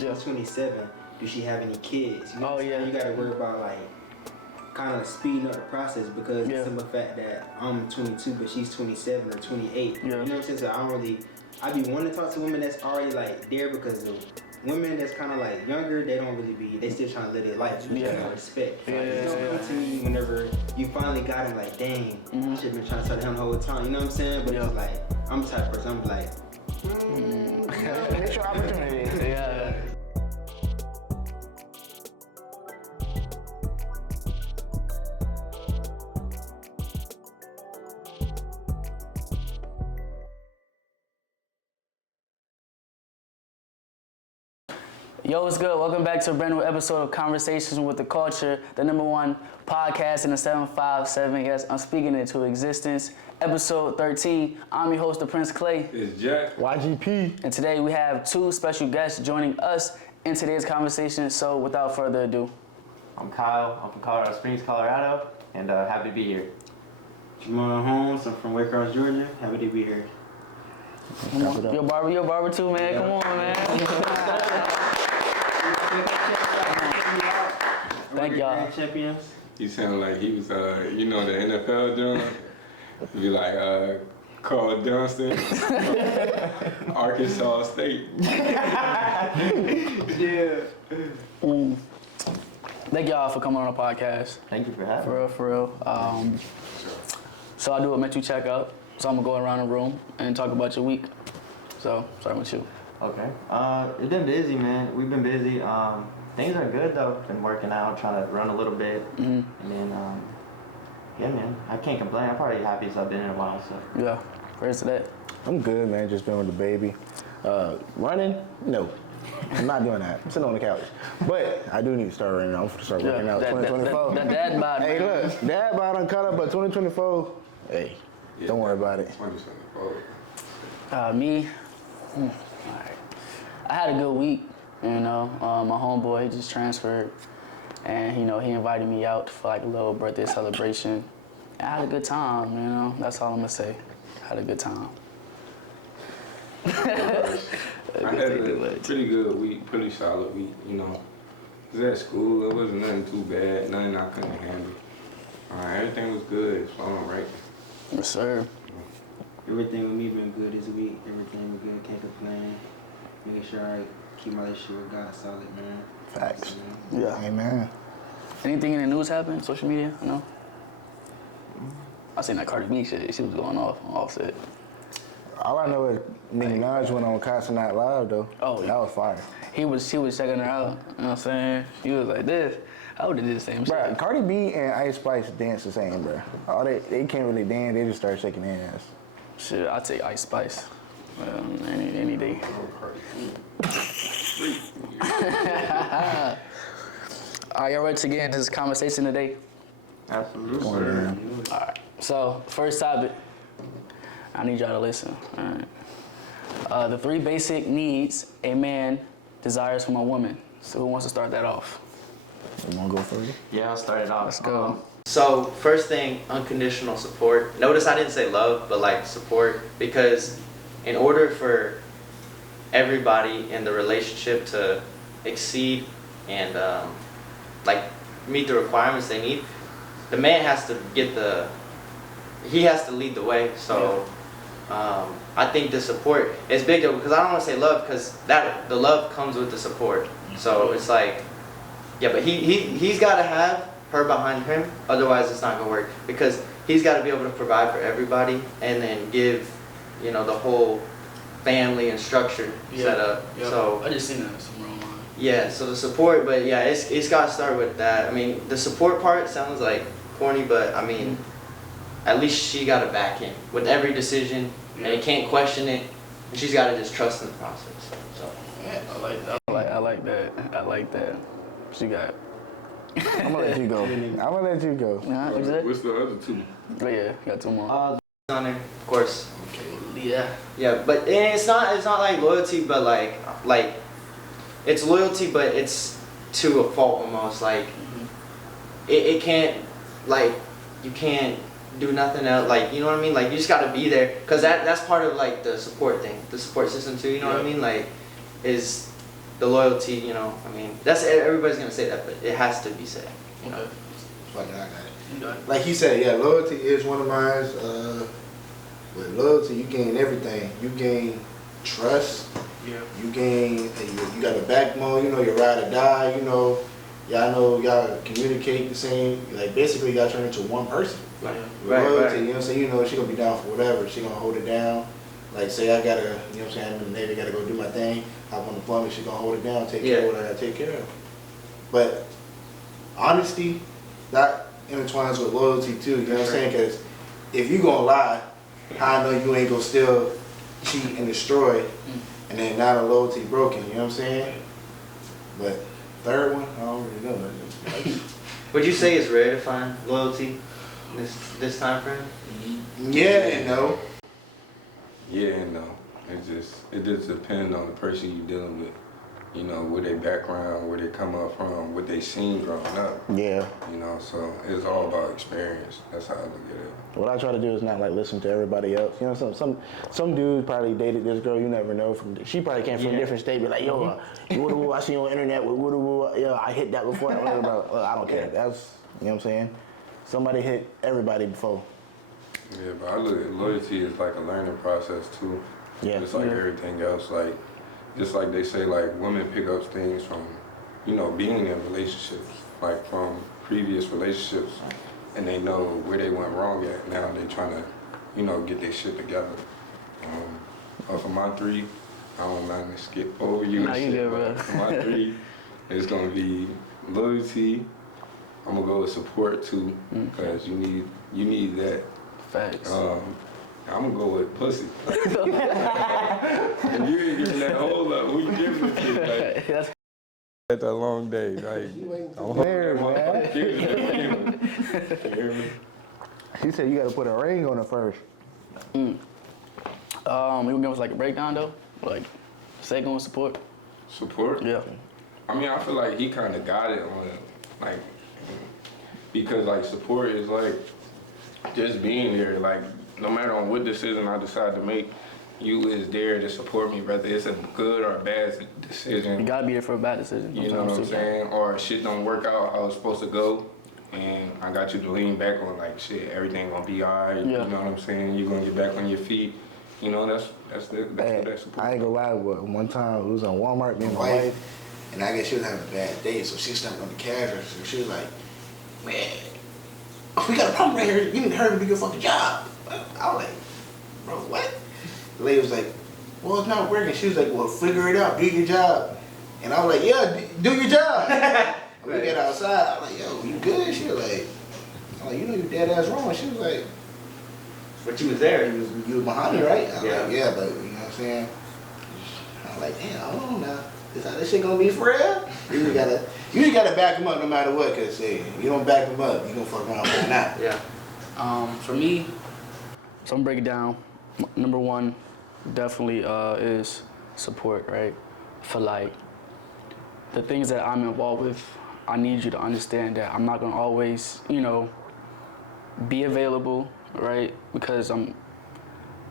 she's 27. Do she have any kids? You know you gotta worry about like kind of speeding up the process because the simple fact that I'm 22 but she's 27 or 28. You know what I'm saying? So I be wanting to talk to women that's already like there because the women that's kind of like younger, they don't really be, they still trying to live their life with respect. You don't come to me whenever you finally got him like, dang, I should have been trying to tell him the whole time. You know what I'm saying? But it's like, I'm the type of person, I'm like, It's your opportunity. Yeah. Yo, what's good? Welcome back to a brand new episode of Conversations with the Culture, the #1 podcast in the 757. Yes, I'm speaking into existence. Episode 13. I'm your host, the Prince Clay. It's Jack. YGP. And today we have two special guests joining us in today's conversation. So without further ado, I'm Kyle. I'm from Colorado Springs, Colorado, and happy to be here. Jamon Holmes, I'm from Waycross, Georgia. Happy to be here. come on. You're barber too, man. Come on, man. Thank y'all. Champions. He sounded like he was, you know, the NFL John. Be like, Carl Johnston, Arkansas State. Thank y'all for coming on the podcast. Thank you for having me. For real. So I do a mental checkup. So I'm gonna go around the room and talk about your week. So starting with you. Okay. It's been busy, man. We've been busy. Things are good though. Been working out, trying to run a little bit, and then yeah, man. I can't complain. I'm probably happiest I've been in a while. So Yeah, praise to that. I'm good, man. Just been with the baby. Running? No. I'm not doing that. I'm sitting on the couch. But I do need to start running. I'm going to start working out 2024. That dad bod. Hey, look. Dad bod uncut up, but 2024, hey, don't worry about it. 2024. Me, all right. I had a good week, you know. My homeboy, he just transferred, and, you know, he invited me out for like a little birthday celebration. And I had a good time, you know. That's all I'm gonna say. I had a good time. I had a pretty good week, pretty solid week, you know. I was at school, it wasn't nothing too bad, nothing I couldn't handle. Everything was good, it's flowing right. Yes, sir. Everything with me been good this week. Everything was good, can't complain. Making sure I keep my relationship with God solid, man. Facts. Yeah. Amen. Anything in the news happen? Social media? No? I seen that Cardi B shit. She was going off set. All I know is Nicki Minaj went on Constant Night Live, though. Oh, That was fire. She was checking her out. You know what I'm saying? She was like this. I would have did the same shit. Bruh, Cardi B and Ice Spice dance the same, bruh. They can't really dance. They just start shaking hands. Shit, I'd take Ice Spice. Any day. All right, y'all ready to get into this conversation today? absolutely. All right. So, first topic. I need y'all to listen. All right. The 3 basic needs a man desires from a woman. So, who wants to start that off? You want to go first? Yeah, I'll start it off. Let's go. So first thing, unconditional support. Notice I didn't say love, but like support, because in order for everybody in the relationship to exceed and like meet the requirements they need, the man has to he has to lead the way. So I think the support is big though, because I don't want to say love, because the love comes with the support. So it's like, yeah, but he's got to have her behind him, otherwise it's not gonna work, because he's got to be able to provide for everybody and then give, you know, the whole family and structure set up. Yeah. So I just seen that somewhere online. yeah, so the support, but yeah, it's got to start with that. I mean, the support part sounds like corny, but I mean, at least she got to back him with every decision, and he can't question it, and she's got to just trust in the process. So Yeah, I like that. I like that. What you got? I'm going to let you go. I'm going to let you go. Nah, what's that? What's the other 2? Oh, yeah, you got 2 more. on there, of course. Yeah. Yeah, but it's not like loyalty, but like it's loyalty, but it's to a fault almost. Like it can't, like, you can't do nothing else. Like, you know what I mean? Like, you just gotta be there, cause that's part of like the support thing, the support system too. You know what I mean? Like, is the loyalty, you know, I mean, that's everybody's gonna say that, but it has to be said. You know? Fuck it, I got it. Like he said, yeah, loyalty is one of mine. With loyalty, you gain everything. You gain trust. Yeah. You gain, you got a backbone. You know, you ride or die. You know, y'all communicate the same. Like basically, y'all turn into one person. Right. Loyalty, you know what I'm saying? You know, she gonna be down for whatever. She gonna hold it down. Like say I gotta, you know what I'm saying? I'm in the Navy, gotta go do my thing. Hop on the plumbing. She gonna hold it down. Take care of what I gotta take care of. But honesty, that intertwines with loyalty too. You know what I'm saying? Because if you gonna lie, how I know you ain't gonna still cheat and destroy, and then now the loyalty broken. You know what I'm saying? But third one, I don't really know. Would you say it's rare to find loyalty this time frame? Yeah and no. Yeah and no. It just depends on the person you're dealing with. You know, where their background, where they come up from, what they seen growing up. Yeah. You know, so it's all about experience. That's how I look at it. What I try to do is not like listen to everybody else. You know, some dude probably dated this girl you never know she probably came from a different state, but like, yo, woo I see you on the internet with woo, yo, I hit that before. I'm like, bro, I don't care. That's, you know what I'm saying? Somebody hit everybody before. Yeah, but I look at loyalty as like a learning process too. Yeah. Just like everything else, like just like they say, like women pick up things from, you know, being in relationships, like from previous relationships, and they know where they went wrong at. Now they trying to, you know, get their shit together. For my three, I don't mind to skip over you. Nah, you good, bro. For my three, it's gonna be loyalty. I'm gonna go with support too, because you need that. Facts. I'm gonna go with pussy. And you ain't giving that whole up. Who you giving it to? Like, that's a long day. Like, I'm There, man. You hear me? He said you gotta put a ring on it first. You gonna give us like a breakdown though? Like, second one support? Support? Yeah. I mean, I feel like he kind of got it on, like, because like support is like just being there. Like, no matter on what decision I decide to make, you is there to support me, whether it's a good or a bad decision. You gotta be there for a bad decision. You know what I'm saying? Or shit don't work out how it's supposed to go, and I got you to lean back on like, shit, everything gonna be alright. Yeah. You know what I'm saying? You're gonna get back on your feet. You know, that's what that support. I ain't gonna lie, one time we was in Walmart, me and my wife, and I guess she was having a bad day, so she stepped on the cash register. She was like, man, we got a problem right here. You need to hurry and do your fucking job. I was like, bro, what? The lady was like, well, it's not working. She was like, well, figure it out. Do your job. And I was like, yeah, do your job. And we got outside. I was like, yo, you good? She was like, you know you dead ass wrong. She was like, but you was there. You was behind me, right? I was Yeah. like, yeah, but you know what I'm saying? I was like, damn, I don't know now. Is how this shit gonna be for real? You just gotta back them up no matter what, cause hey, you don't back them up, you gonna fuck around right now. Yeah. For me, so I'm gonna break it down. Number one, definitely is support, right? For like the things that I'm involved with, I need you to understand that I'm not gonna always, you know, be available, right? Because I'm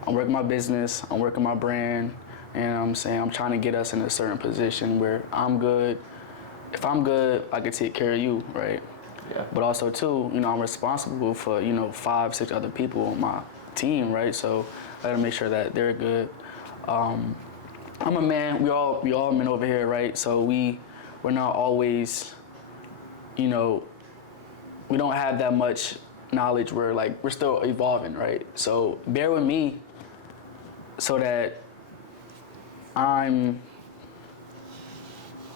working my business, I'm working my brand, and I'm saying I'm trying to get us in a certain position where I'm good. If I'm good, I can take care of you, right? Yeah. But also too, you know, I'm responsible for, you know, 5, 6 other people on my team, right? So I gotta make sure that they're good. I'm a man. We all men over here, right? So we're not always, you know, we don't have that much knowledge. We're still evolving, right? So bear with me, so that I'm,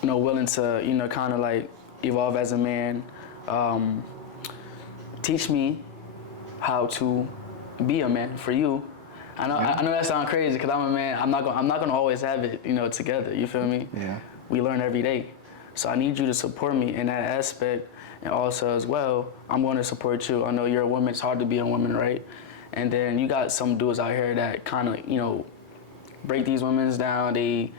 you know, willing to, you know, kind of like evolve as a man. Teach me how to be a man for you. I know that sounds crazy because I'm a man. I'm not gonna always have it, you know, together. You feel me? Yeah. We learn every day. So I need you to support me in that aspect, and also as well, I'm going to support you. I know you're a woman. It's hard to be a woman, right? And then you got some dudes out here that kind of, you know, break these women down. They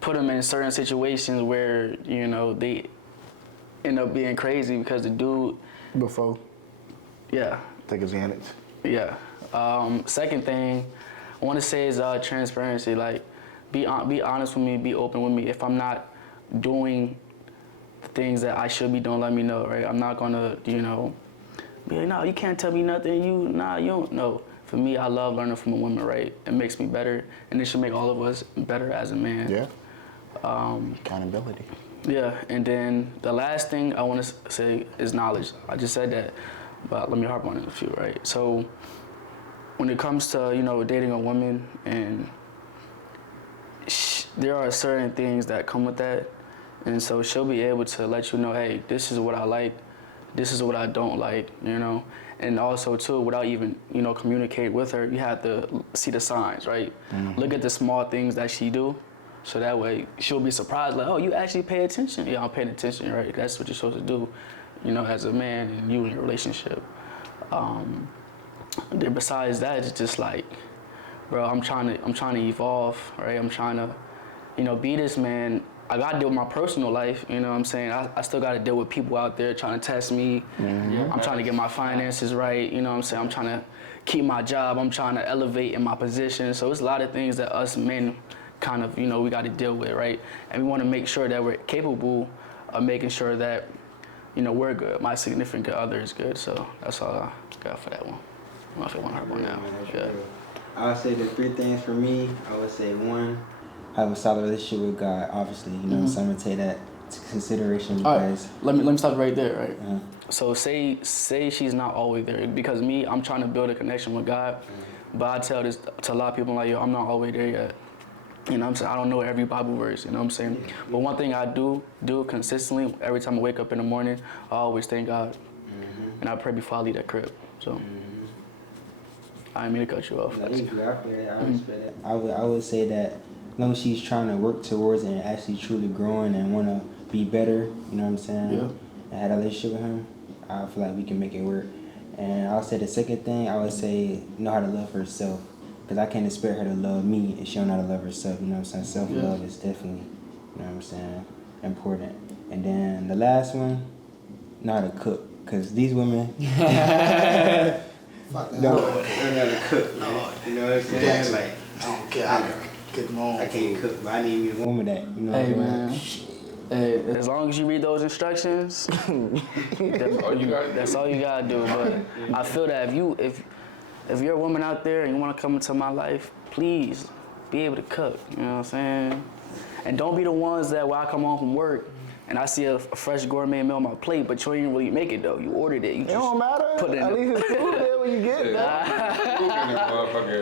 put them in certain situations where, you know, they end up being crazy because the dude. Before. Yeah. Take advantage. Yeah. Second thing I want to say is transparency. Like, be honest with me, be open with me. If I'm not doing the things that I should be doing, let me know, right? I'm not gonna, be like, no, you can't tell me nothing. You don't know. For me, I love learning from a woman, right? It makes me better, and it should make all of us better as a man. Yeah. Accountability. Yeah, and then the last thing I want to say is knowledge. I just said that, but let me harp on it a few, right? So when it comes to, dating a woman, and there are certain things that come with that, and so she'll be able to let you know, hey, this is what I like, this is what I don't like, and also too, without even, communicate with her, you have to see the signs, right? Mm-hmm. Look at the small things that she do. So that way she'll be surprised, like, oh, you actually pay attention. Yeah, I'm paying attention, right? That's what you're supposed to do, as a man and you in your relationship. Then besides that, it's just like, bro, I'm trying to evolve, right? I'm trying to, be this man. I got to deal with my personal life, you know what I'm saying? I still got to deal with people out there trying to test me. Mm-hmm. I'm trying to get my finances right, you know what I'm saying? I'm trying to keep my job. I'm trying to elevate in my position. So it's a lot of things that us men kind of, we got to deal with, right? And we want to make sure that we're capable of making sure that, we're good. My significant other is good. So that's all I got for that one. I don't know if you want to harp on that. Yeah. I would say the 3 things for me. I would say 1, have a solid relationship with God. Obviously, mm-hmm. So I'm gonna take that to consideration because. All right. Let me stop right there, right? Uh-huh. So say she's not always there, because me, I'm trying to build a connection with God, mm-hmm. but I tell this to a lot of people, like, yo, I'm not always there yet. You know what I'm saying? I don't know every Bible verse, you know what I'm saying? Yeah. But one thing I do consistently, every time I wake up in the morning, I always thank God. Mm-hmm. And I pray before I leave that crib. So, I didn't mean to cut you off. No, you good. I feel that. I respect that. I would say that as long as she's trying to work towards it and actually truly growing and want to be better, you know what I'm saying? Yeah. And had a relationship with him, I feel like we can make it work. And I'll say the second thing, I would say know how to love herself. Because I can't expect her to love me if she don't know how to love herself, you know what I'm saying? Self-love is definitely, you know what I'm saying, important. And then the last one, know how to cook. Because these women don't know how to cook, man. You know what I'm saying? Yeah. Like, I don't care. I can cook my own I can't cook, but I need me a woman that, you know what I'm saying? Hey, as long as you read those instructions, that's all you gotta do. But I feel that if you're a woman out there and you want to come into my life, please be able to cook, you know what I'm saying? And don't be the ones that when I come home from work and I see a fresh gourmet meal on my plate, but you ain't really make it though. You ordered it. You just don't matter. Put it in At least it's food there when you get it.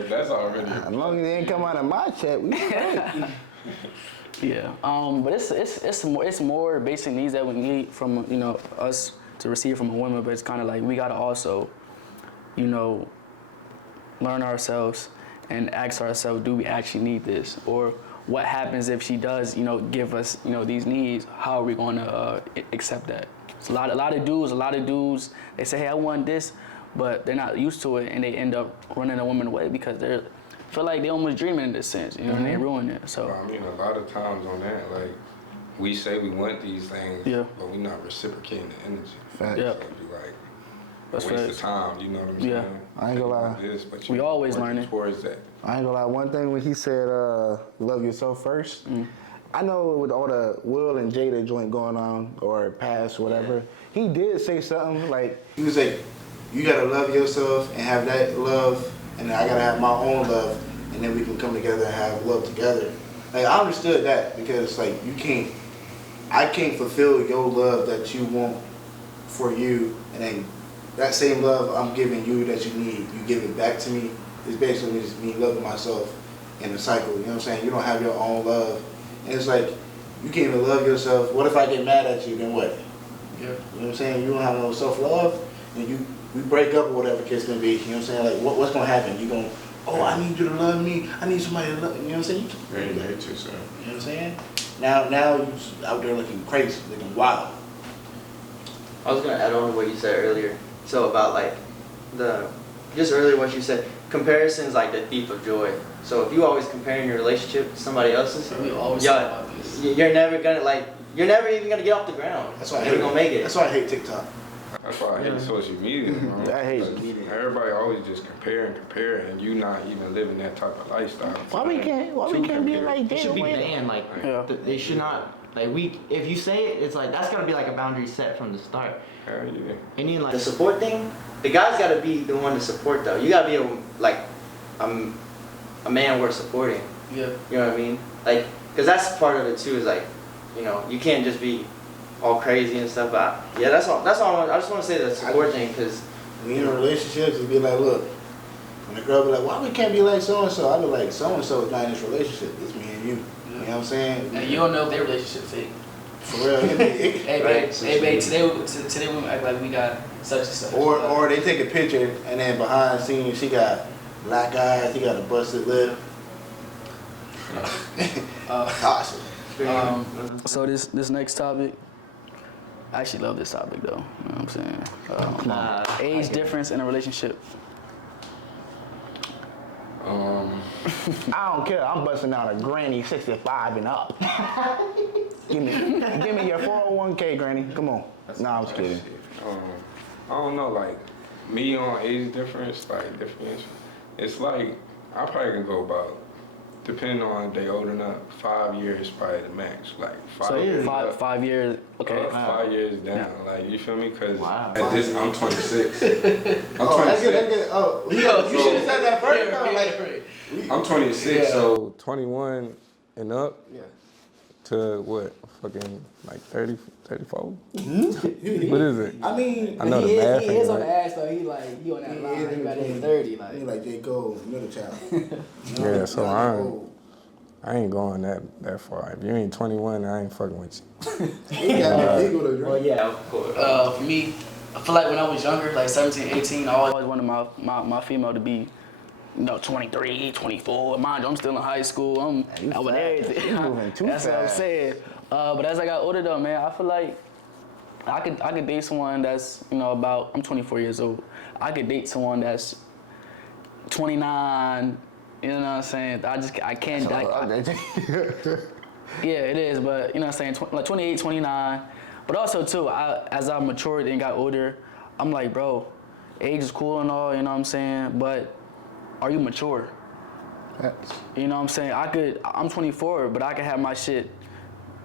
That's already. As long as it ain't come out of my check, we straight. Yeah. But it's more basic needs that we need from us to receive from a woman. But it's kind of like we gotta also, learn ourselves and ask ourselves, do we actually need this? Or what happens if she does, give us, these needs? How are we going to accept that? It's a lot of dudes, they say, hey, I want this, but they're not used to it, and they end up running a woman away because they feel like they almost dreaming in this sense, mm-hmm. and they ruin it. So I mean, a lot of times on that, like, we say we want these things, but we're not reciprocating the energy. Facts. Yeah. So it'd be like, waste of time, you know what I'm saying? Yeah. I ain't gonna lie. We always learning. Towards that. I ain't gonna lie. One thing when he said, love yourself first, I know with all the Will and Jada joint going on, or past, whatever, he did say something like, he was like, you gotta love yourself and have that love, and I gotta have my own love, and then we can come together and have love together. Like, I understood that because, like, I can't fulfill your love that you want for you, and then that same love I'm giving you that you need, you give it back to me. It's basically just me loving myself in a cycle, you know what I'm saying? You don't have your own love. And it's like, you can't even love yourself. What if I get mad at you, then what? Yeah. You know what I'm saying? You don't have no self-love, and we break up or whatever case may be, you know what I'm saying? Like, what's gonna happen? You gonna, oh, I need you to love me. I need somebody to love me, you know what I'm saying? Ready to hate yourself. You know what I'm saying? Now you out there looking crazy, looking wild. I was gonna add on to what you said earlier. So about like just earlier what you said, comparison is like the thief of joy. So if you always comparing your relationship to somebody else's, you're never even gonna get off the ground. That's why I hate gonna make it. That's why I hate TikTok. That's why I hate social media, bro. I hate it. Everybody always just compare, and you not even living that type of lifestyle. Why we can't be like that? It should be banned. Like they should not Like if you say it, it's like that's gotta be like a boundary set from the start. Hell yeah. And then like The support thing, the guy's gotta be the one to support though. You gotta be a man worth supporting. Yeah. You know what I mean? Like, cause that's part of it too. Is like, you know, you can't just be all crazy and stuff. But yeah, that's all. I just want to say the support thing, cause Me in relationships, it'd be like, look, when the girl be like, why we can't be like so and so? I be like, so and so is not in this relationship. It's me and you. You know what I'm saying? And you don't know if their relationship fake. For real. Hey babe, today we act like we got such and such. Or they take a picture and then behind the scenes she got black eyes, he got a busted lip. Awesome. So this next topic, I actually love this topic though. You know what I'm saying? Age difference in a relationship. I don't care. I'm busting out a granny 65 and up. give me your 401k, granny. Come on. Nah, I'm just kidding. I don't know, like, me on age difference, it's like, I probably can go about, depending on if they old enough, 5 years probably the max. Like, 5 years. 5 years. Okay. 5 years down. Like, you feel me? Because Wow. at this, I'm 26. I'm 26. That's good. Oh, you should have said that first. I'm 26, so 21 and up to what? Fucking like 30, 34? What is it? I mean, I know the math. He is on the ass though. He on that line. He about to hit 30. He like J. Cole, middle child. Yeah, so I ain't going that far. If you ain't 21, I ain't fucking with you. well, yeah, of course. For me, I feel like when I was younger, like 17, 18, I always wanted my female to be, 23, 24. Mind you, I'm still in high school. I'm with everything. You moving too That's fast. what I'm saying. But as I got older though, man, I feel like I could date someone that's, I'm 24 years old. I could date someone that's 29. You know what I'm saying? I can't. Yeah, it is. But you know what I'm saying? Like 28, 29. But also too, as I matured and got older, I'm like, bro, age is cool and all. You know what I'm saying? But are you mature? You know what I'm saying? I'm 24, but I could have my shit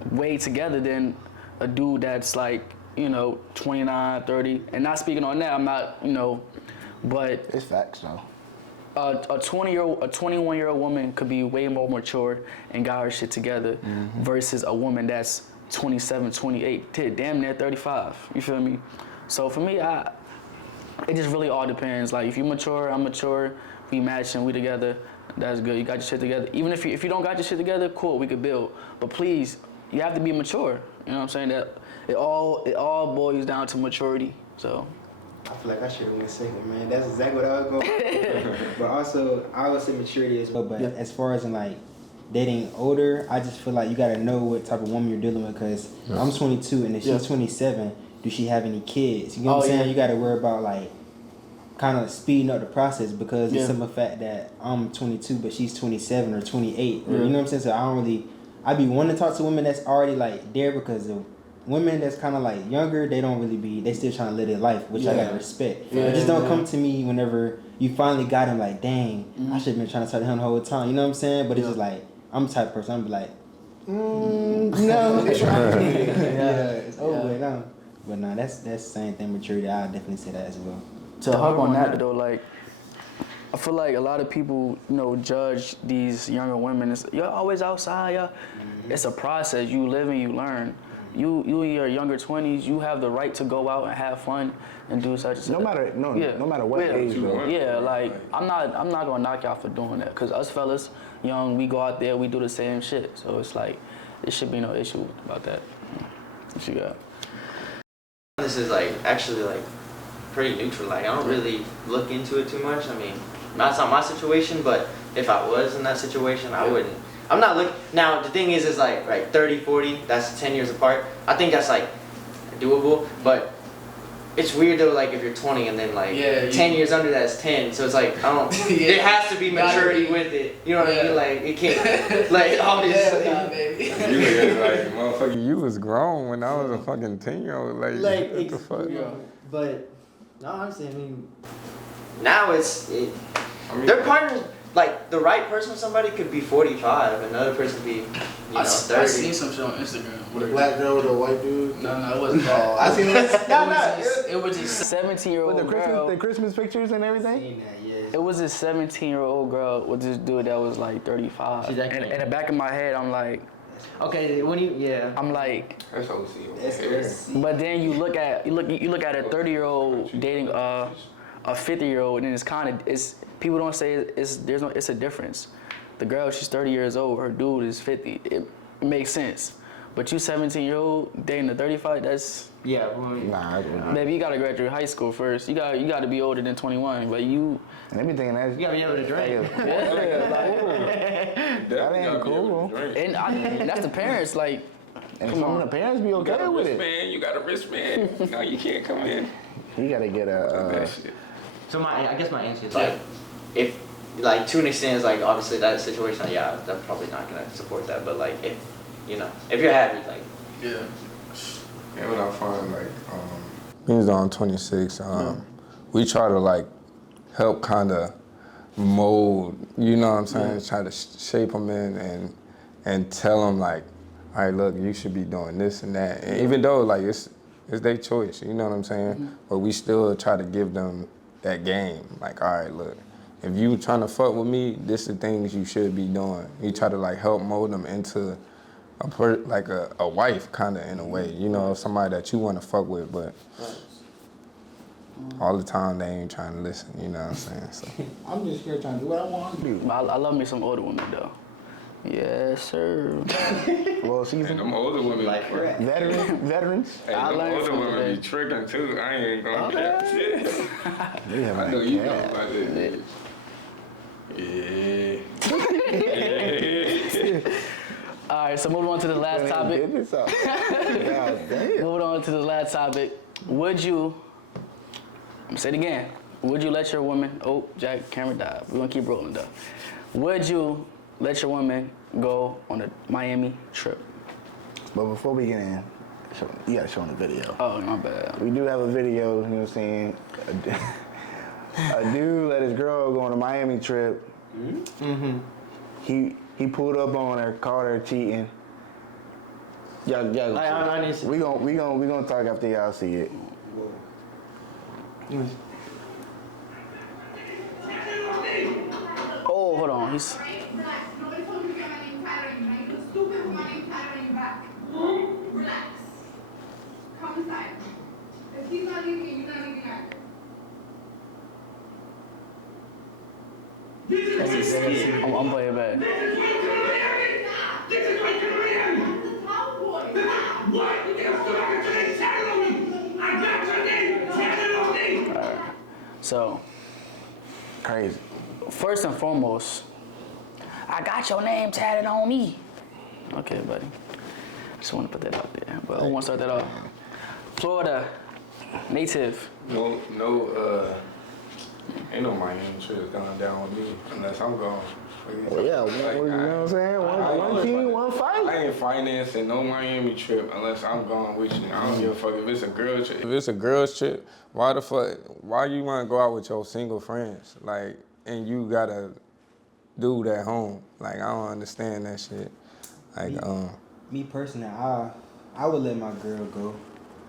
way together than a dude that's like, 29, 30. And not speaking on that, I'm not, but It's facts, though. a 21-year-old woman could be way more mature and got her shit together versus a woman that's 27, 28, damn near 35. You feel me? So for me, it just really all depends. Like if you mature, I'm mature. We match and we together. That's good. You got your shit together. Even if you don't got your shit together, cool. We could build. But please, you have to be mature. You know what I'm saying? That it all boils down to maturity. So. I feel like I should have went second, man. That's exactly what I was going. But also, I would say maturity as well. But as far as in like dating older, I just feel like you gotta know what type of woman you're dealing with. Because I'm 22 and if she's 27, does she have any kids? You know what I'm saying? You gotta worry about like kind of speeding up the process because it's simple fact that I'm 22 but she's 27 or 28. Or, you know what I'm saying? So I be wanting to talk to women that's already like there because the women that's kind of like younger, they still trying to live their life, which I gotta respect. But just don't come to me whenever you finally got him like, dang, I should have been trying to talk to him the whole time. You know what I'm saying? But it's just like, I'm the type of person, I'm be like, no. It's over with now. But nah, that's the same thing, maturity. I definitely say that as well. To harp on that though, like I feel like a lot of people, judge these younger women. You're always outside. Y'all. It's a process. You live and you learn. You in your younger 20s, you have the right to go out and have fun and do such and such. No matter what age, though. Yeah, like I'm not gonna knock y'all for doing that, cause us fellas, young, we go out there, we do the same shit. So it's like, there should be no issue about that. What you got? This is actually pretty neutral. I don't really look into it too much. I mean, that's not my situation, but if I was in that situation, I wouldn't. I'm not looking. Now, the thing is like 30, 40, that's 10 years apart. I think that's doable, but it's weird though, if you're 20 and then 10 years under that's 10. So it's like, I don't, there has to be maturity with it. You know what I mean? It can't, all this. Baby. You motherfucker, you was grown when I was a fucking 10-year-old. What the fuck? But, no, honestly, I mean. Now they're partners. like the right person for somebody could be 45, another person could be, 30. I seen some shit on Instagram. The black girl with the white dude. No, it wasn't that. I seen that. It was just 17-year-old girl. The Christmas pictures and everything. Seen that, yes. It was this 17-year-old girl with this dude that was like 35. She's And in the back of my head, I'm like, Okay, when I'm like, That's OC. That's crazy. but then you look at a 30-year-old dating a 50-year-old, and it's people don't say it's a difference. The girl, she's 30 years old. Her dude is 50. It makes sense. But you 17-year-old dating a 35, that's yeah. Well, Nah, maybe you gotta graduate high school first. You gotta be older than 21. But you, let me think that's. you gotta be able to drink. That ain't cool. and that's the parents. Like, And some of the parents be okay with it. Wristband, you got a wristband. No, you can't come in. You gotta get That shit. So I guess my answer is Like, if, like, to an extent, it's like, obviously that situation, yeah, I'm probably not gonna support that, but like, if you're happy, like. yeah. And what I find, like, being on 26, we try to, like, help kind of mold, you know what I'm saying? Try to shape them in and tell them, like, all right, look, you should be doing this and that. And even though, like, it's their choice, you know what I'm saying? But we still try to give them that game. Like, all right, look, if you trying to fuck with me, this is the things you should be doing. You try to, like, help mold them into a wife, kind of, in a way, you know, somebody that you want to fuck with, but all the time they ain't trying to listen, you know what I'm saying? So. I'm just here trying to do what I want to do. I love me some older women though. Yes, sir. Well, And season them older women, Like, veterans. hey, I them learned older from women that. be tricking too. I ain't gonna cap shit. They have I know like you know cat. about this. Yeah. All right, so moving on to the last topic. God damn. Moving on to the last topic. Would you? I'm gonna say it again. Would you let your woman? Oh, Jack, camera died. We're gonna keep rolling though. Would you let your woman go on a Miami trip? But before we get in, you gotta show them the video. Oh, my bad. We do have a video, you know what I'm saying? A dude let his girl go on a Miami trip. Mm-hmm. He pulled up on her, caught her cheating. Y'all go I need to see. we gonna talk after y'all see it. Oh, hold on. He's. Relax. Nobody told me to get my name Tyler in. I feel stupid with my name Tyler in your back. Relax. Come inside. If he's not leaving, you're not leaving either. I'm playing bad. This is my career. That's the cowboy. What? You can't still have your name tatted on me. I got your name tatted on me. So, Crazy. first and foremost, I got your name tatted on me. Okay, buddy. Just want to put that out there. But who want to start that off? Florida, native. No, ain't no Miami trip going down with me unless I'm gone. Well, yeah, you know what I'm saying? One team, one fight. I ain't financing no Miami trip unless I'm going with you. I don't give a fuck if it's a girl trip. If it's a girl's trip, why you want to go out with your single friends? Like, and you got a dude at home. Like, I don't understand that shit. Like, Me personally, I would let my girl go.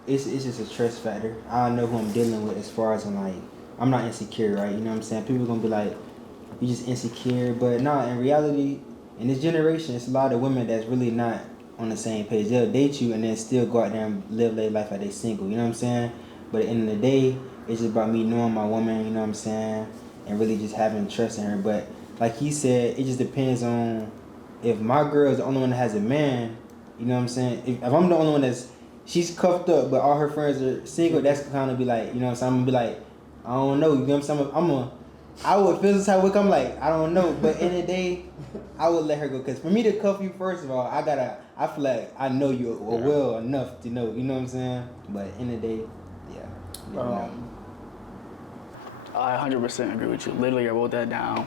It's just a trust factor. I know who I'm dealing with as far as I'm not insecure, right? You know what I'm saying? People gonna be like, you just insecure, but nah, in reality, in this generation, it's a lot of women that's really not on the same page. They'll date you and then still go out there and live their life like they single, you know what I'm saying? But at the end of the day, it's just about me knowing my woman, you know what I'm saying? And really just having trust in her. But like he said, it just depends on if my girl is the only one that has a man, you know what I'm saying? If I'm the only one she's cuffed up, but all her friends are single, that's kind of be like, you know what I'm saying? I'm gonna be like, I don't know, you know what I'm saying? I would feel this type of way. I'm like, I don't know, but in the day, I would let her go. Cause for me to cuff you, first of all, I feel like I know you well enough to know, you know what I'm saying? But in the day, yeah. I 100% agree with you. Literally, I wrote that down.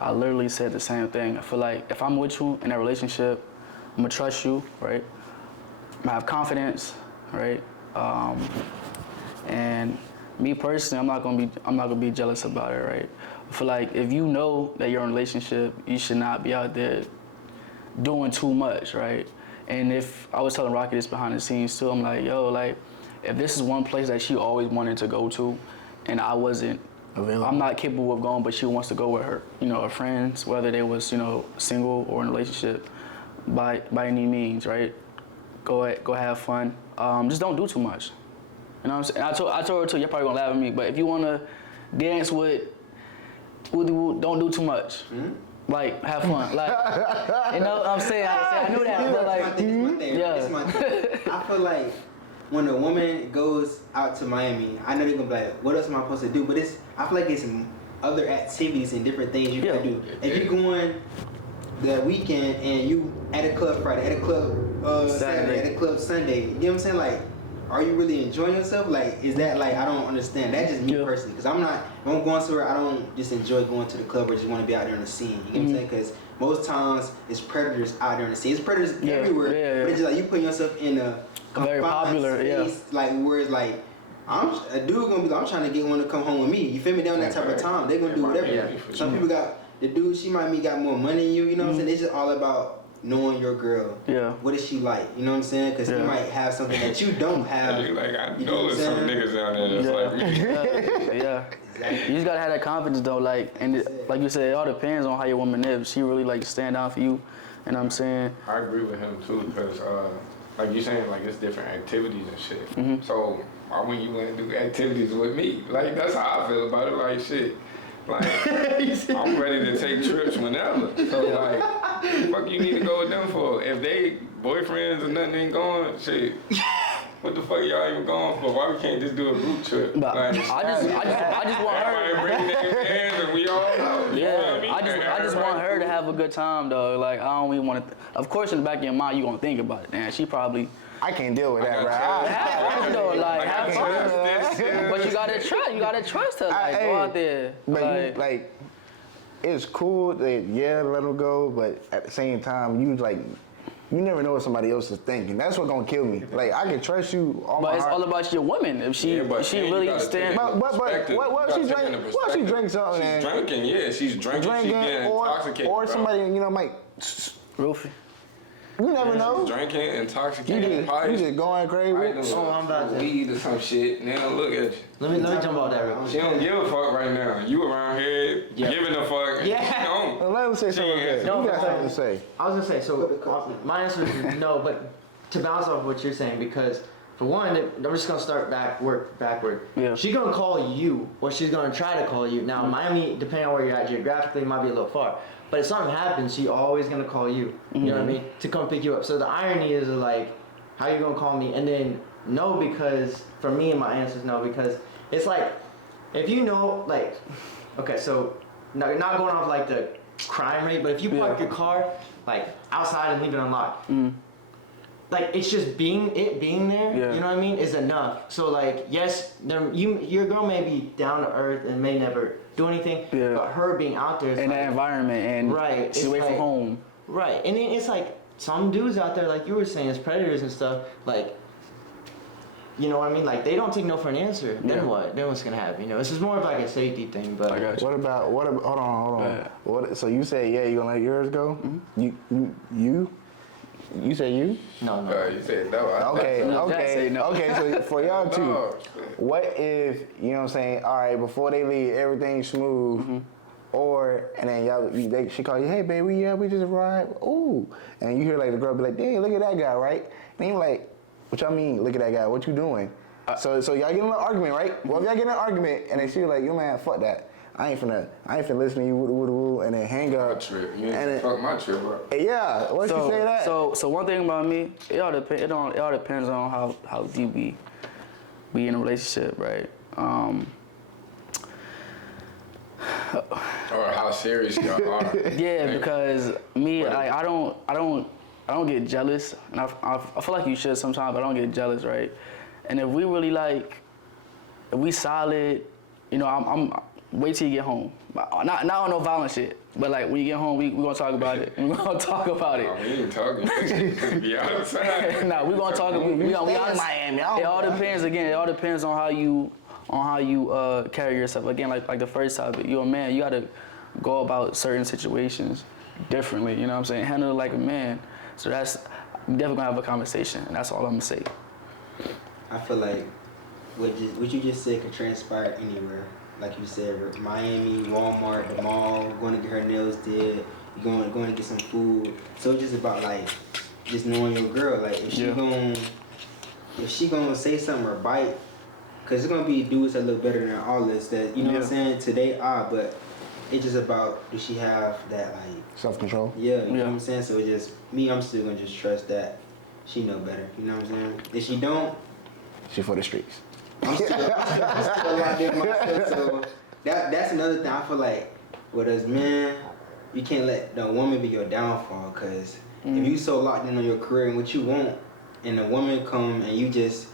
I literally said the same thing. I feel like if I'm with you in a relationship, I'm gonna trust you, right? I'm gonna have confidence, right? And Me personally, I'm not gonna be jealous about it, right? I feel like if you know that you're in a relationship, you should not be out there doing too much, right? And if I was telling Rocky this behind the scenes too, I'm like, yo, like, if this is one place that she always wanted to go to, and I wasn't available, I'm not capable of going, but she wants to go with her, her friends, whether they was, single or in a relationship, by any means, right? Go have fun. Just don't do too much. You know what I'm saying? I told her too. You're probably gonna laugh at me, but if you wanna dance with, don't do too much. Mm-hmm. Like, have fun. Like, you know what I'm saying? I knew that, but like, it's my thing. I feel like when a woman goes out to Miami, I know they're gonna be like, what else am I supposed to do? But I feel like it's other activities and different things you can do. If you're going the weekend and you at a club Friday, at a club Saturday, at a club Sunday, you know what I'm saying? Like, are you really enjoying yourself? Like, is that like, I don't understand. That's just me personally. Because if I'm going somewhere, I don't just enjoy going to the club or just want to be out there in the scene. You know what I'm saying? Because most times it's predators out there in the scene. It's predators everywhere. But it's just like you putting yourself in a very popular space, like where it's like, a dude gonna be like, I'm trying to get one to come home with me. You feel me? They're on that type of time. They're gonna do whatever. Some people the dude, she might got more money than you. You know what I'm saying? It's just all about knowing your girl. Yeah. What is she like? You know what I'm saying? Because you might have something that you don't have. Like, I know there's some niggas out there that's like me. Exactly. You just gotta have that confidence though, like, and like you said, it all depends on how your woman is. She really like stand out for you, and I'm saying. I agree with him too, because like you saying, like it's different activities and shit. Mm-hmm. So why wouldn't you want to do activities with me? Like that's how I feel about it. Like shit. Like, I'm ready to take trips whenever. So, like, fuck you need to go with them for? If they boyfriends or nothing ain't going, shit, what the fuck y'all even going for? Why we can't just do a group trip? But like, I just want her. Bring their hands and we all know. Yeah, I just want her to have a good time, though. Like, I don't even want to. Of course, in the back of your mind, you gonna think about it. Man, she probably. I can't deal with that, bro. Have fun though, like have fun. But you gotta trust her. Like, go out there. But like, it's cool that let them go, but at the same time, you never know what somebody else is thinking. That's what's gonna kill me. Like I can trust you all but my it's heart. all about your woman. If she really stand. But what if she drinks something? She's drinking, she's drinking. She's getting intoxicated. Or somebody might. Roofie. You never know. She's drinking, intoxicated, you just going crazy. I'm about to weed or some shit. Now look at you. Let me jump off that real quick. She don't give a fuck right now. You around here giving a fuck. Yeah. Well, let me say something. You got something to say. I was gonna say so. My answer is no, but to bounce off what you're saying, because for one, I'm just gonna start backward. Yeah. She's gonna call you, or she's gonna try to call you. Now, Miami, depending on where you're at geographically, might be a little far. But if something happens, she always gonna call you. You know what I mean? To come pick you up. So the irony is like, how you gonna call me? And then no, because for me, my answer is no, because it's like, if you know, like, okay, so not going off like the crime rate, but if you park your car like outside and leave it unlocked, like it's just being there, you know what I mean, is enough. So like, yes, your girl may be down to earth and may never do anything, but her being out there in that environment and she's away from home. Right, and then it's like some dudes out there, like you were saying, as predators and stuff, like, you know what I mean? Like they don't take no for an answer. Then what? Then what's gonna happen? You know, this is more of like a safety thing. But what about? Hold on. What? So you said you gonna let yours go? Mm-hmm. You say you? No. You said no. Okay. So for y'all too, what if, you know what I'm saying? All right, before they leave, everything's smooth, and then she call you, hey baby, we just arrived. Ooh, and you hear like the girl be like, dang, look at that guy, right? And you like, what y'all mean? Look at that guy. What you doing? So y'all get in an argument, right? Well, if y'all get in an argument and then she like, yo man, fuck that. I ain't finna listen to you woo, and then hang up. My trip. You ain't fuck my trip up. Yeah, what'd you say that? So one thing about me, it all depends on how deep we in a relationship, right? Or how serious y'all are. Yeah, because me, like, I don't get jealous, and I feel like you should sometimes, but I don't get jealous, right? And if we really if we solid, you know, I'm wait till you get home. Not on no violent shit, but like when you get home, we gonna talk about it. We gonna talk about it. No, we ain't talking. Be outside. Nah, we gonna talk. We honest. Miami. It all depends. Again, it all depends on how you on how you carry yourself. Again, like the first topic, you're a man, you gotta go about certain situations differently, you know what I'm saying? Handle it like a man. So that's definitely gonna have a conversation, and that's all I'm gonna say. I feel like what you just said could transpire anywhere. Like you said, Miami, Walmart, the mall, going to get her nails did, going to get some food. So it's just about like just knowing your girl. Like if she gonna say something or bite, cause it's gonna be dudes that look better than all this. That you know what I'm saying today, but it's just about, does she have that like self-control? Yeah, you know what I'm saying. So it's just me. I'm still gonna just trust that she know better. You know what I'm saying. If she don't, she for the streets. I'm still locked in myself. So that's another thing. I feel like with us men, you can't let the woman be your downfall. Cause if you so locked in on your career and what you want, and the woman come and you just,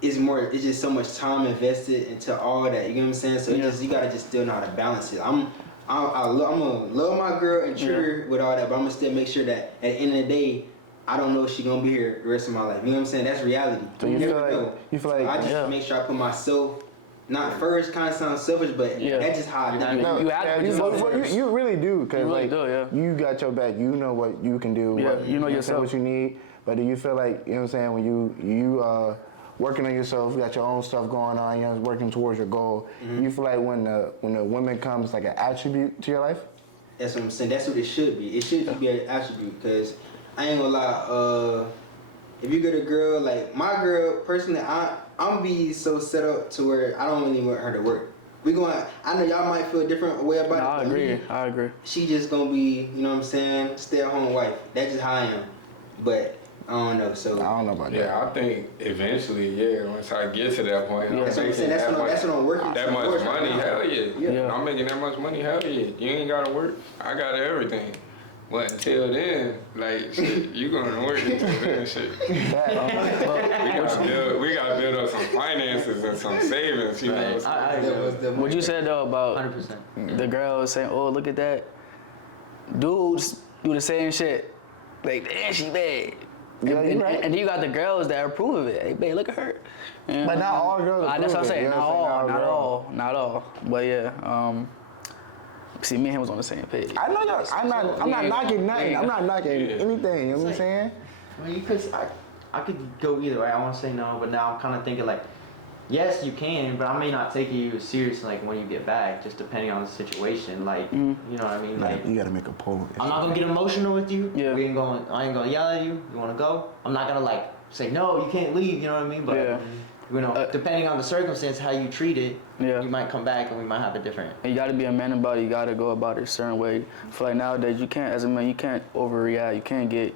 it's just so much time invested into all that. You know what I'm saying? So you gotta just still know how to balance it. I'm gonna love my girl and treat her with all that, but I'm gonna still make sure that at the end of the day, I don't know if she's gonna be here the rest of my life. You know what I'm saying? That's reality. So you feel like I just make sure I put myself, not first, kind of sounds selfish, but that's just how I think. You really do, cause you got your back. You know what you can do. You know yourself. What you need. But do you feel like, you know what I'm saying, when you working on yourself, you got your own stuff going on, you know, working towards your goal. You feel like when the woman comes like an attribute to your life? That's what I'm saying. That's what it should be. It should be an attribute, because I ain't gonna lie. If you get a girl, like my girl, personally, I'm be so set up to where I don't really want her to work. I know y'all might feel a different way about it. I agree. She just gonna be, you know what I'm saying, stay-at-home wife. That's just how I am. But I don't know. So I don't know about that. Yeah, I think eventually, once I get to that point, that's what I'm saying. That's what I'm working. That much money, hell yeah. I'm making that much money, hell yeah. You ain't gotta work. I got everything. But until then, like, shit, you gonna work until then, shit. We gotta build up some finances and some savings, you know. What you said though about 100%. The girls saying, "Oh, look at that," dudes do the same shit. Like, damn, she bad. Yeah, and right. then you got the girls that approve of it. Hey, babe, look at her. Yeah. But not all girls approve. That's what I'm saying. You know Not all. But yeah. See, me and him was on the same page. I know y'all. I'm not knocking nothing. I'm not knocking anything. You know what I'm saying? I mean, I could go either way. I want to say no, but now I'm kind of thinking like, yes, you can, but I may not take you as serious like when you get back, just depending on the situation. Like, you know what I mean? Like, you gotta make a poll. I'm not gonna get emotional with you. Yeah. I ain't gonna yell at you. You wanna go? I'm not gonna like say no, you can't leave. You know what I mean? But you know, depending on the circumstance, how you treat it, you might come back and we might have a different. And you gotta be a man about it. You gotta go about it a certain way. I feel like nowadays you can't, as a man, you can't overreact. You can't get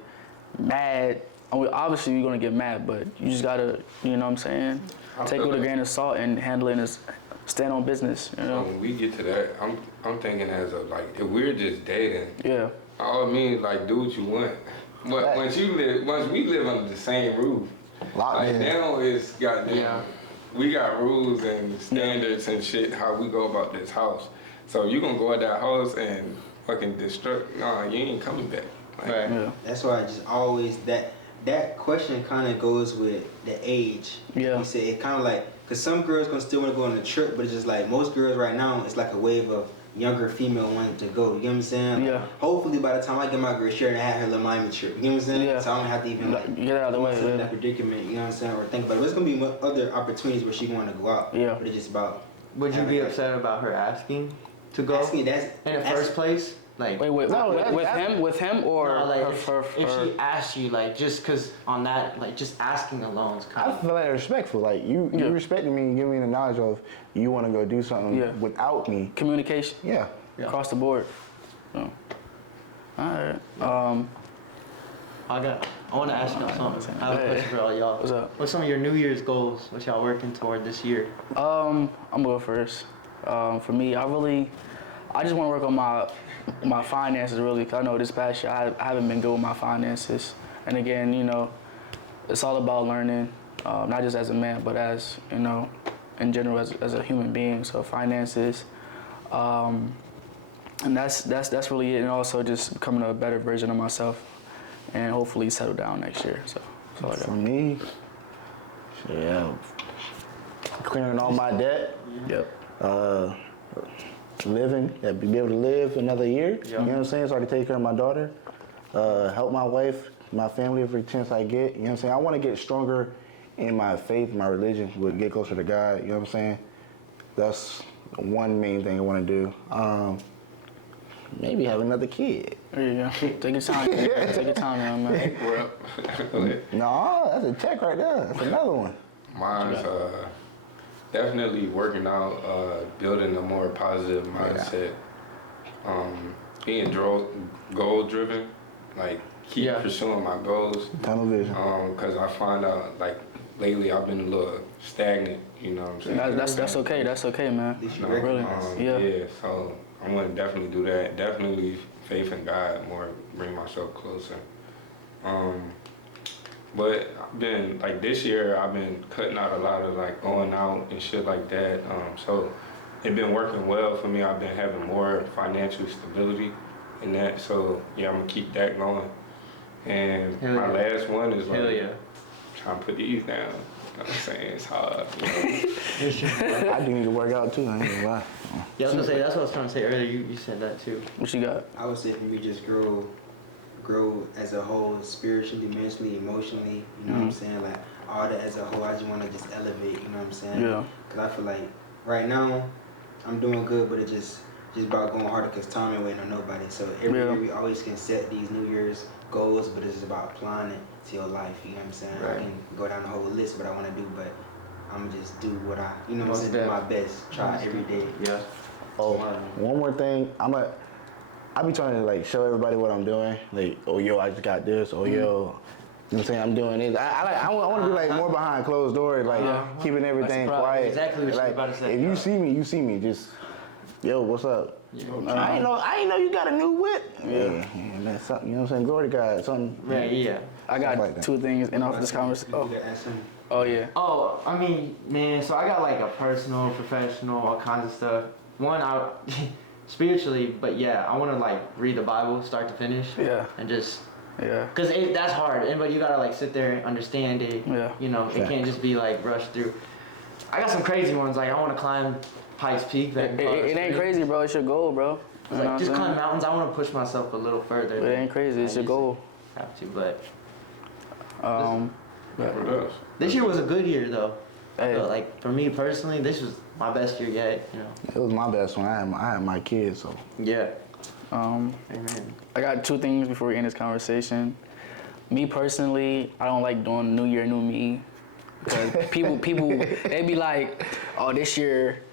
mad. I mean, obviously you're gonna get mad, but you just gotta, you know what I'm saying? Take it with a grain of salt and handle it as stand on business. You know. So when we get to that, I'm thinking as of like, if we're just dating. Yeah. All I mean, like, do what you want. But once we live under the same roof, like now it's goddamn. We got rules and standards and shit how we go about this house. So you gonna go at that house and fucking destruct? Nah, you ain't coming back. Like, Yeah. That's why I just always that question kind of goes with the age. Yeah. You say it kind of like, cause some girls gonna still want to go on the trip, but it's just like most girls right now, it's like a wave of younger female wanting to go. You know what I'm saying? Yeah. Like, hopefully by the time I get my girl, she already have her little Miami trip. You know what I'm saying? Yeah. So I don't have to even like get out of the way. in that predicament. You know what I'm saying? Or think about it. There's gonna be other opportunities where she want to go out. Yeah. But it's just about. Would you be upset about her asking to go Asking in the first place? Like, Wait, with him or no, like her? If she asked you, like, just cause on that, like, just asking alone is kind I feel like respectful. Like you respecting me and giving me the knowledge of you want to go do something without me. Communication. Yeah. Across the board. So. All right. I want to ask y'all something. I have a question for all y'all. What's up? What's some of your New Year's goals? What y'all working toward this year? I'm gonna go first. For me, I just want to work on my finances really, cause I know this past year I haven't been good with my finances. And again, you know, it's all about learning, not just as a man, but as, you know, in general as a human being. So finances, and that's really it. And also just becoming a better version of myself, and hopefully settle down next year. So that's all I got. For me, clearing all my debt. Yep. Be able to live another year. Yep. You know what I'm saying? So I can take care of my daughter, help my wife, my family every chance I get. You know what I'm saying? I want to get stronger in my faith, my religion, get closer to God. You know what I'm saying? That's one main thing I want to do. Maybe have another kid. There you go. Take your time. Take your time, man. No, that's a check right there. That's another one. Mine's definitely working out, building a more positive mindset, being goal driven, like keep pursuing my goals. Tunnel vision. Cause I find out like lately I've been a little stagnant. You know what I'm saying? That's okay. That's okay, man. Really? Yeah. So I'm gonna definitely do that. Definitely faith in God more, bring myself closer. But I've been, like this year, I've been cutting out a lot of like going out and shit like that. So it's been working well for me. I've been having more financial stability in that. So yeah, I'm gonna keep that going. And my last one is like, trying to put these down. You know what I'm saying? It's hard. You know? I do need to work out too, I ain't gonna lie. Yeah, I was gonna say, that's what I was trying to say earlier. You said that too. What you got? I would say for me, just grow as a whole, spiritually, mentally, emotionally, you know what I'm saying? Like, all that as a whole, I just want to just elevate, you know what I'm saying? Yeah. Because I feel like right now, I'm doing good, but it's just about going harder because time ain't waiting on nobody. So every year, we always can set these New Year's goals, but it's just about applying it to your life, you know what I'm saying? Right. I can go down the whole list of what I want to do, but I'm gonna just do what you know what I'm saying, do my best, try every day. Yeah. Oh, one more thing. I be trying to like show everybody what I'm doing. Like, oh yo, I just got this. Oh yo, you know what I'm saying? I'm doing this. I want to be like more behind closed doors, like keeping everything quiet. Exactly what like, you're about to say. If you see me, you see me. Just, yo, what's up? I ain't know you got a new whip. Yeah, man, something. You know what I'm saying? Glory to God, something. Yeah. I got like two things in off this conversation. Oh yeah. Oh, I mean, man, so I got like a personal, professional, all kinds of stuff. One, spiritually, but yeah, I want to like read the Bible start to finish. Yeah. And just, Yeah. because that's hard, but you gotta like sit there and understand it. Yeah. You know, it can't just be like rushed through. I got some crazy ones, like I want to climb Pikes Peak. It ain't crazy, bro. It's your goal, bro. Like, just climb mountains. I want to push myself a little further. It ain't crazy. It's your goal. Have to, but. What else? This year was a good year though. Hey. But like for me personally, this was my best year yet. You know. It was my best one. I had my kids, so. Yeah. Amen. I got two things before we end this conversation. Me personally, I don't like doing New Year, New Me. Because people, they be like, oh, this year,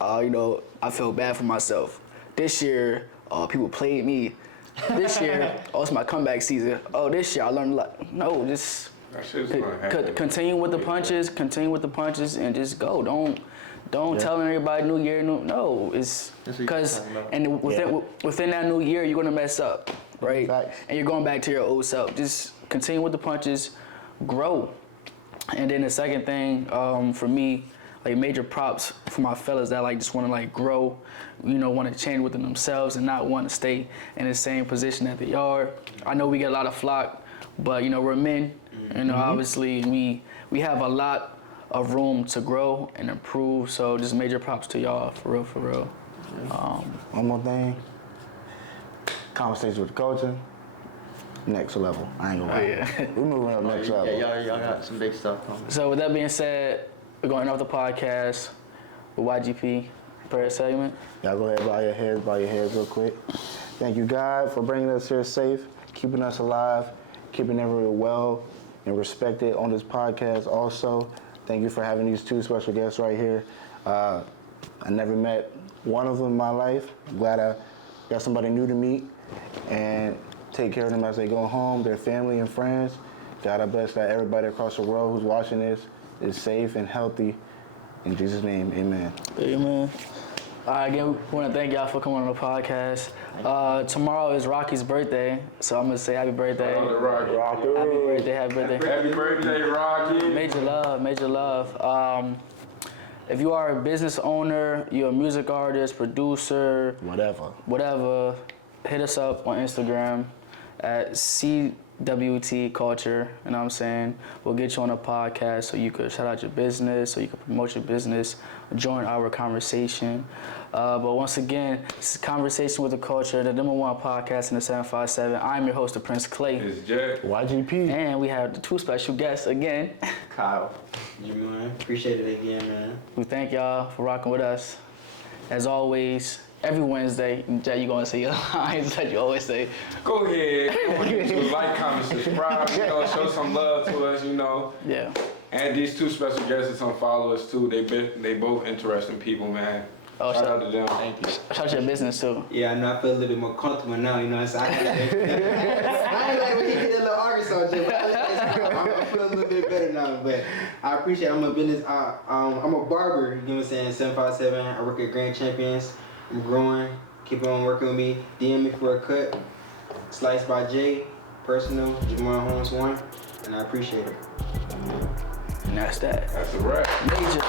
you know, I feel bad for myself. This year, people played me. This year, it's my comeback season. Oh, this year I learned a lot. No, just continue with the punches, and just go. Don't tell everybody New Year, no. It's because within that new year you're gonna mess up, right? Facts. And you're going back to your old self. Just continue with the punches, grow. And then the second thing, for me, like major props for my fellas that like just want to like grow, you know, want to change within themselves and not want to stay in the same position that they are. I know we get a lot of flack, but you know we're men. You know, obviously we have a lot of room to grow and improve. So just major props to y'all, for real. One more thing. Conversations with the culture. Next level. I ain't gonna lie. Yeah. We're moving up next level. Yeah, y'all got some big stuff coming. So with that being said, we're going off the podcast with YGP prayer segment. Y'all go ahead, bow your heads real quick. Thank you, God, for bringing us here safe, keeping us alive, keeping everyone well and respected on this podcast also. Thank you for having these two special guests right here. I never met one of them in my life. I'm glad I got somebody new to meet and take care of them as they go home, their family and friends. God, I bless that everybody across the world who's watching this is safe and healthy. In Jesus' name, amen. Amen. Again, we want to thank y'all for coming on the podcast. Tomorrow is Rocky's birthday, so I'm going to say happy birthday. Rocky. Happy birthday. Happy birthday, Rocky. Major love. If you are a business owner, you're a music artist, producer, Whatever. hit us up on Instagram at Cwtculture, you know what I'm saying? We'll get you on a podcast so you could shout out your business, so you could promote your business, join our conversation. But once again, this is Conversation with the Culture, the #1 podcast in the 757. I'm your host, the Prince Clay. It's Jack. YGPs. And we have the 2 special guests again. Kyle. Jamon. Appreciate it again, man. We thank y'all for rocking with us. As always, every Wednesday, Jay, you gonna say your lines that you always say. Go ahead. Like, comment, subscribe. Show some love to us. Yeah. And these 2 special guests are some followers too. They both interesting people, man. Oh, shout out to them. Thank you. Shout out your business too. Yeah, I know. I feel a little bit more comfortable now. So I ain't like when you get that little Arkansas joke, but I feel a little bit better now. But I appreciate it. I'm a business. I'm a barber. You know what I'm saying? 757. I work at Grand Champions. I'm growing. Keep on working with me. DM me for a cut. Sliced by Jay. Personal. Jamon Holmes 1. And I appreciate it. And that's that. That's a wrap. Major.